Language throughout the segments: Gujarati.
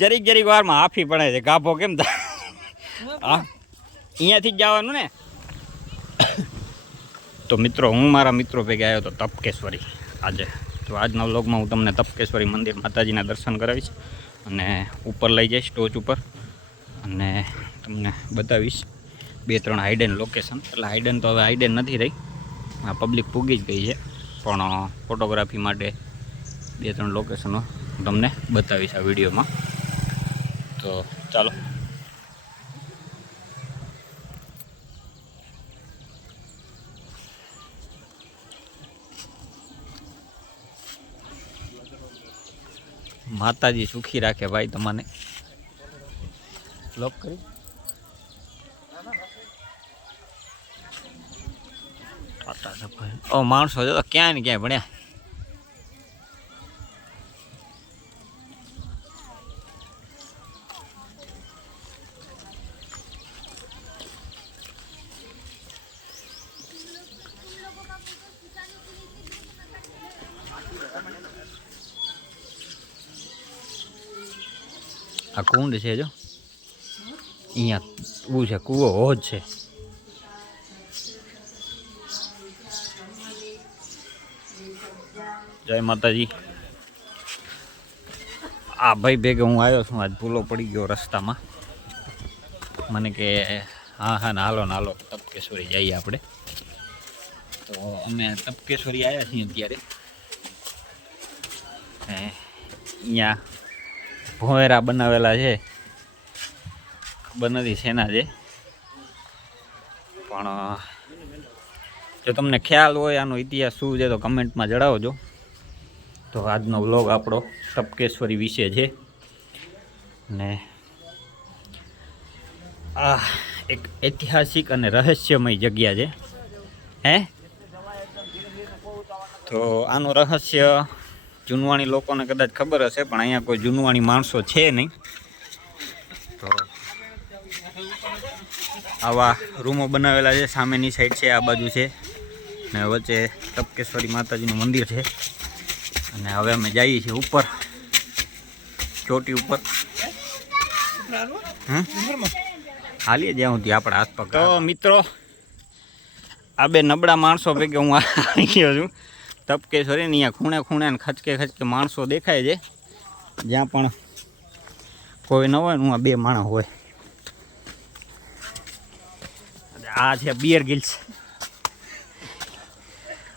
જરીક જરીક વારમાં હાફી પડે છે, ગાભો કેમ થાય? અહીંયાથી જ જવાનું ને? તો મિત્રો, હું મારા મિત્રો ભેગા આવ્યો તો તપકેશ્વરી આજે. તો આજના વ્લોગમાં હું તમને તપકેશ્વરી મંદિર માતાજીના દર્શન કરાવીશ અને ઉપર લઈ જઈશ ટોચ ઉપર. અને તમને બતાવીશ બે ત્રણ હાઇડન લોકેશન એટલે હાઇડન તો હવે હાઇડન નથી રહી. આ પબ્લિક પૂગી જ ગઈ છે. પણ ફોટોગ્રાફી માટે બે ત્રણ લોકેશનો તમને બતાવીશ આ વિડીયોમાં. તો ચાલો. માતાજી સુખી રાખે ભાઈ તમને. લોક કરી. ઓ, માણસો જો ક્યાંય ને ક્યાંય ભણ્યા? આ કુંડ છે જો. અહીંયા કૂવો છે, કૂવો હોજ છે. જય માતાજી. આ ભાઈ ભેગે હું આવ્યો છું, આજ ભૂલો પડી ગયો રસ્તામાં. મને કે હા હા હાલો, ને હાલો, તપકેશ્વરી જઈએ આપણે. તો અમે તપકેશ્વરી આવ્યા છીએ અત્યારે. અહીંયા ભોંયરા બનાવેલા છે. ખબર નથી શેના છે પણ, જો તમને ખ્યાલ હોય આનો ઇતિહાસ શું છે તો કમેન્ટમાં જણાવજો. તો આજનો વ્લોગ આપણો તપકેશ્વરી વિશે છે. ને આ એક ઐતિહાસિક અને રહસ્યમય જગ્યા છે. હે? તો આનું રહસ્ય જૂનવાણી લોકોને કદાચ ખબર હશે પણ અહીંયા કોઈ જૂનવાણી માણસો છે નહીં. તો આવા રૂમો બનાવેલા છે સામેની સાઈડ છે આ બાજુ છે. ને વચ્ચે તપકેશ્વરી માતાજીનું મંદિર છે. અને હવે અમે જઈએ છીએ ઉપર ચોટી ઉપર? હાલીએ જ્યાં સુધી આપણા હાથ પગ તો મિત્રો આ બે નબળા માણસો ભેગે હું આવી ગયો છું. તપકેશ્વરી ને અહીંયા ખૂણે ખૂણે ને ખચકે ખચકે માણસો દેખાય છે. જ્યાં પણ કોઈ ન હોય ને હું આ બે માણસ હોય. આ છે બિયર ગિલ્સ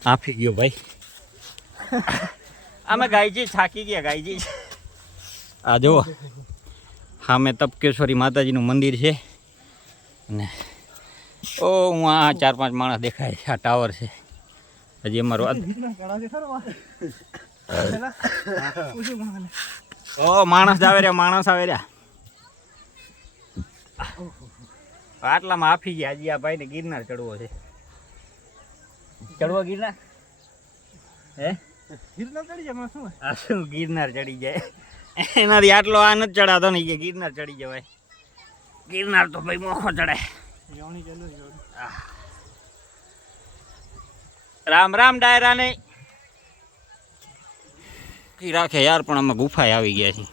આફી ગયો ભાઈ. અમે ગાયજી થાકી ગયા ગાયજી આ જુઓ. સામે તપકેશ્વરી માતાજીનું મંદિર છે. અને ઓ હું આ ચાર પાંચ માણસ દેખાય છે. આ ટાવર છે. હજી અમારો ઓ માણસ આવે રહ્યા માણસ આવે રહ્યા. આટલામાં આપી ગયા હજી આ ભાઈ ને ગિરનાર ચડવો છે. ચડવો ગિરનાર? હે? આ શું ગિરનાર ચડી જાય? એનાથી આટલો આ નથી ચડાતો નહીં કે ગિરનાર ચડી જવાય. ગિરનાર તો ભાઈ મોખો ચડે રામ રામ ડાયરા ને. કી રાખે યાર, પણ અમે ગુફાએ આવી ગયા છીએ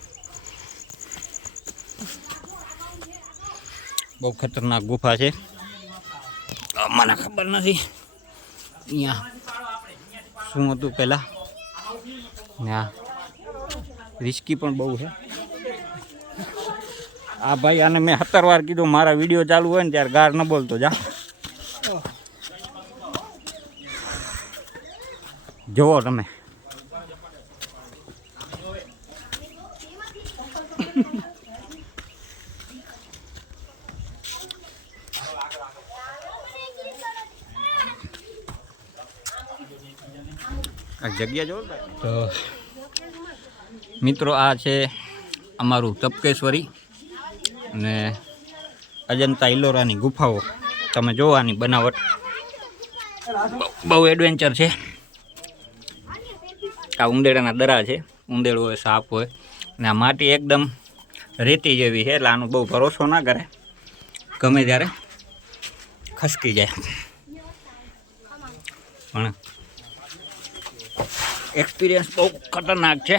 બહુ ખતરનાક ગુફા છે. મને ખબર નથી. અહીંયા શું હતું પહેલાં? હા રિસ્કી પણ બહુ છે. આ ભાઈ આને મેં સત્તર વાર કીધું, મારા વીડિયો ચાલુ હોય ને ત્યારે ગાર ન બોલતો, જા. જુઓ તમે. જગ્યા જો તો મિત્રો આ છે અમારું તપકેશ્વરી અને અજંતા ઇલોરાની ગુફાઓ. તમે જોવાની બનાવટ. બહુ- બહુ એડવેન્ચર છે. આ ઉંદેડાના દરા છે. ઉંદેડો હોય, સાપ હોય. અને આ માટી એકદમ રેતી જેવી છે, એટલે આનો બહુ ભરોસો ના કરે. ગમે ત્યારે ખસકી જાય. પણ એક્સપિરિયન્સ બહુ ખતરનાક છે.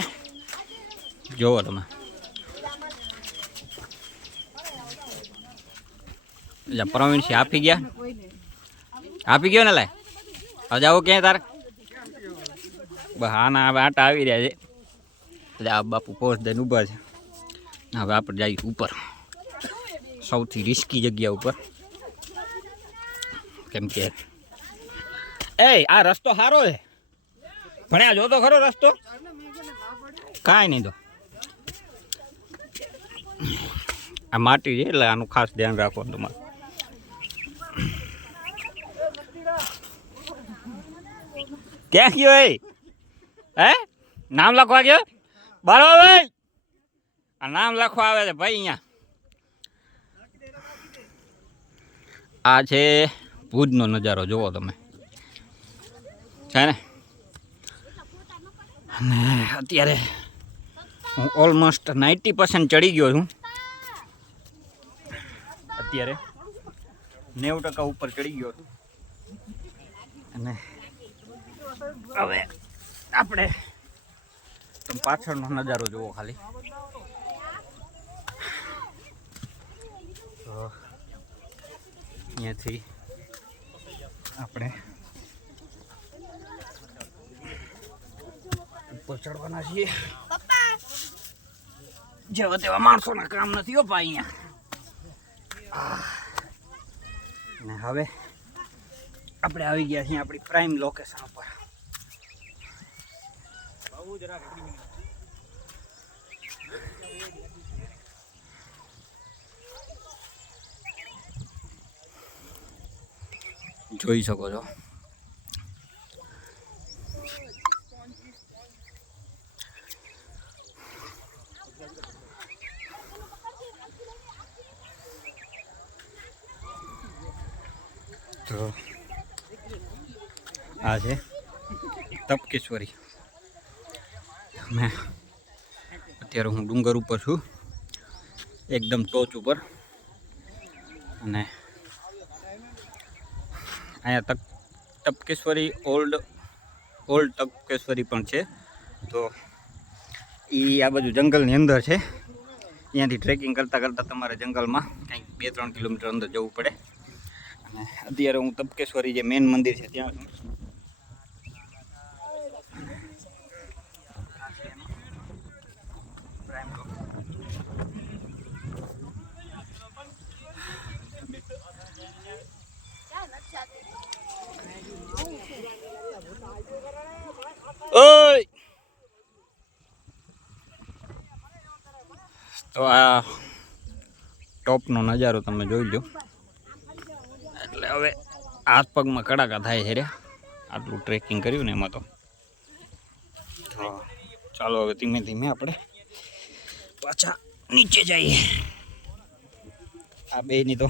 જુઓ તમે. પ્રવીણસિંહ આપી ગયા. આપી ગયો ને લાય? હવે ક્યાંય તારે? બસ આના હવે આટા આવી રહ્યા છે. એટલે આ બાપુ પોસ્ટ દઈને ઊભા છે. હવે આપણે જઈએ ઉપર. સૌથી રિસ્કી જગ્યા ઉપર. કેમ કે એ, આ રસ્તો સારો છે. ભણ્યા જોતો ખરો રસ્તો? કાંઈ નહીં તો. આ માટી છે એટલે આનું ખાસ ધ્યાન રાખવાનું તમારે. ક્યાં ગયો એ? હે? નામ લખવા ગયો? બરાબર આ નામ લખવા આવે છે ભાઈ અહીંયા. આ છે ભુજનો નજારો, જુઓ તમે. છે ને? અને અત્યારે હું ઓલમોસ્ટ નાઇન્ટી પર્સન્ટ ચડી ગયો છું. અત્યારે નેવું ટકા ઉપર ચડી ગયો છું. અને હવે આપણે. તમે પાછળનો નજારો જુઓ ખાલી. તો અહીંયાથી આપણે ઉપર ચડવાના છીએ. જેવા તેવા માણસોના કામ નથી હોપા અહીંયા. ને હવે આપણે આવી ગયા છીએ આપણી પ્રાઇમ લોકેશન ઉપર. જોઈ શકો છો. તો આ છે તપકેશ્વરી. મેં. અત્યારે હું ડુંગર ઉપર છું. એકદમ ટોચ ઉપર. અને અહીંયા તક તપકેશ્વરી ઓલ્ડ ઓલ્ડ તપકેશ્વરી પણ છે. તો એ આ બાજુ જંગલની અંદર છે. ત્યાંથી ટ્રેકિંગ કરતાં કરતાં તમારે જંગલમાં કંઈક બે ત્રણ કિલોમીટર અંદર જવું પડે. અને અત્યારે હું તપકેશ્વરી જે મેન મંદિર છે ત્યાં છું. ઓય. તો આ ટોપનો નજારો તમે જોઈ લો. એટલે હવે હાથ પગમાં કડાકા થાય છે રે. આટલું ટ્રેકિંગ કર્યું ને એમાં તો. ચાલો હવે ધીમે ધીમે આપણે પાછા નીચે જઈએ. આ બેની તો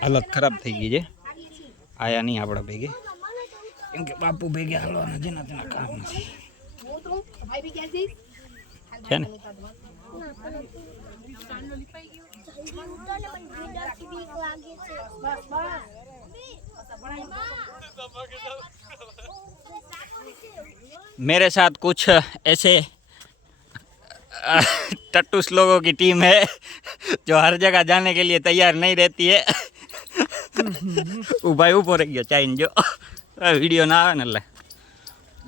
હાલત ખરાબ થઈ ગઈ છે. આયા નહીં આપણા ભેગે કેમ કે બાપુ ભેગે હાલવાના જેના તેના કામ નથી છે ને मेरे साथ कुछ ऐसे अ, टट्टूस लोगों की टीम है जो हर जगह जाने के लिए तैयार नहीं रहती है ભાઈ ઊભો રહી ગયો ચાઈન જો વિડીયો ના આવે ને એટલે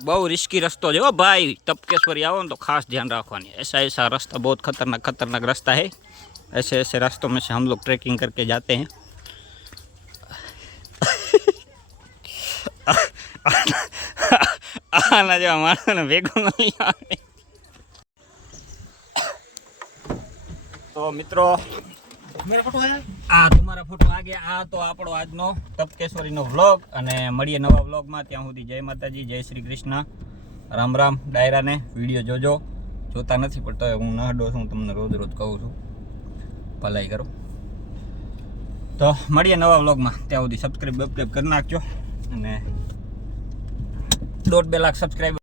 બહુ રિસ્કી રસ્તો છે હો ભાઈ તપકેશ્વરી आओ ना तो खास ध्यान रखवानी ऐसा ऐसा रास्ता बहुत खतरनाक खतरनाक रास्ता है ऐसे ऐसे रास्तों में से हम लोग ट्रैकिंग करके जाते हैं આના જેવા માણસોને ભેગું નહીં આવે તો મિત્રો આ તમારા ફોટો આ ગયા. આ તો આપણો આજનો તપકેશ્વરીનો વ્લોગ અને મળીએ નવા વ્લોગમાં ત્યાં સુધી જય માતાજી, જય શ્રી કૃષ્ણ. રામ રામ. ડાયરાને વીડિયો જોજો. જોતા નથી, પણ તો હું નહડો છું તમને રોજ રોજ કહું છું. ભલાઈ કરો. તો મળીએ નવા વ્લોગમાં ત્યાં સુધી સબસ્ક્રાઈબ બબસ્ક્રાઈબ કરી નાખજો. અને દોઢ બે લાખ સબસ્ક્રાઈબ